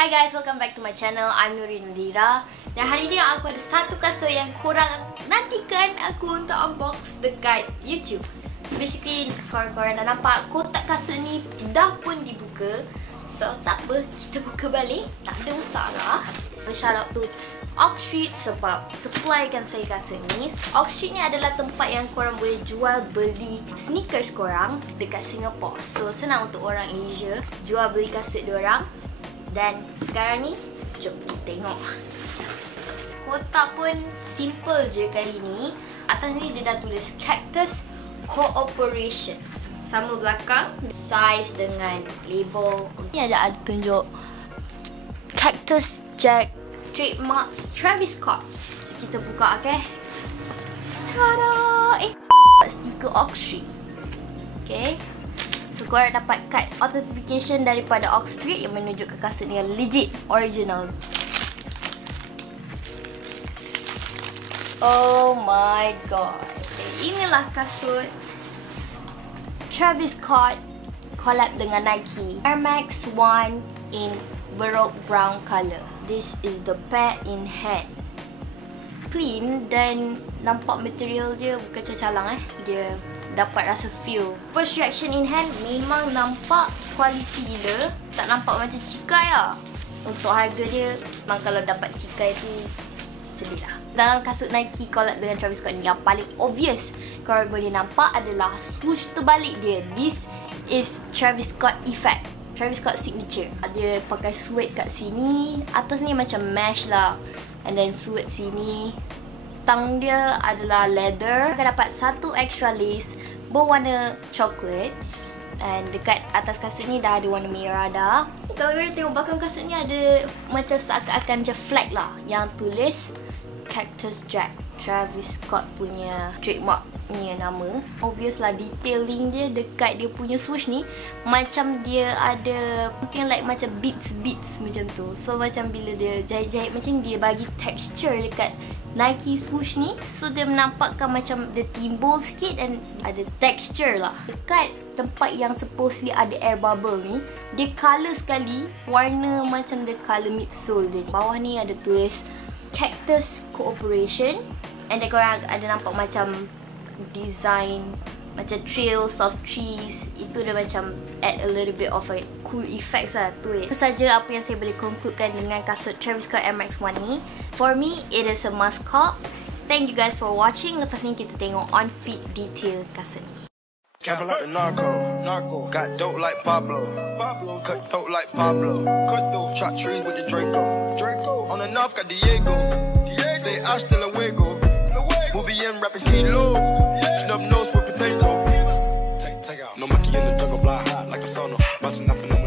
Hi guys, welcome back to my channel. I'm Nurin Lira. Dan hari ni aku ada satu kasut yang korang nantikan aku untuk unbox dekat YouTube. So basically, korang dah nampak kotak kasut ni dah pun dibuka. So tak apa, kita buka balik, tak ada masalah. Shout out to OxStreet sebab supplykan saya kasut ni. OxStreet ni adalah tempat yang korang boleh jual beli sneakers korang dekat Singapore. So senang untuk orang Asia jual beli kasut diorang. Dan sekarang ni, jom kita tengok. Kotak pun simple je kali ni. Atas ni dia dah tulis Cactus Cooperations. Sama belakang, size dengan label. Ni ada tunjuk Cactus Jack trademark Travis Scott. So, kita buka, okay? Tada! Stiker OxStreet. Okay. So, korang dapat kad authentication daripada OxStreet yang menunjukkan kasut ni yang legit, original. Oh my god. Okay, inilah kasut Travis Scott collab dengan Nike. Air Max 1 in Baroque Brown color. This is the pair in hand. Clean dan nampak material dia bukan calang Dia dapat rasa feel. First reaction in hand memang nampak quality gila. Tak nampak macam cikai lah. Untuk harga dia, memang kalau dapat cikai tu sedih lah. Dalam kasut Nike collab dengan Travis Scott ni, yang paling obvious korang boleh nampak adalah swoosh terbalik dia. This is Travis Scott effect, Travis Scott signature. Dia pakai suede kat sini, atas ni macam mesh lah, and then suede sini. Tang dia adalah leather. Akan dapat satu extra lace berwarna coklat. And dekat atas kasut ni dah ada warna merah dah. Kalau korang tengok belakang kasut ni ada macam seakan-akan macam flag lah yang tulis Cactus Jack, Travis Scott punya trademark punya nama. Obvious lah detailing dia dekat dia punya swoosh ni macam dia ada mungkin like macam beads macam tu. So macam bila dia jahit-jahit macam dia bagi texture dekat Nike swoosh ni. So dia menampakkan macam dia timbul sikit dan ada texture lah. Dekat tempat yang supposedly ada air bubble ni, dia colour sekali, warna macam dia colour midsole dia. Bawah ni ada tulis Cactus Cooperation. And then korang ada nampak macam design macam trails of trees. Itu dia macam add a little bit of a cool effects lah to it. Itu saja apa yang saya boleh concludekan dengan kasut Travis Scott Air Max 1 ni. For me, it is a must cop. Thank you guys for watching. Lepas ni kita tengok on feet detail kasut ni. Trapping like the narco. Got dope like Pablo. Cut dope like Pablo. Shot trees with the Draco. On the north got Diego. Say hasta luego. We'll be in rapping kilo. Snub nose with potato. Take out. No monkey in the jungle, fly high like a sono. Busting up in the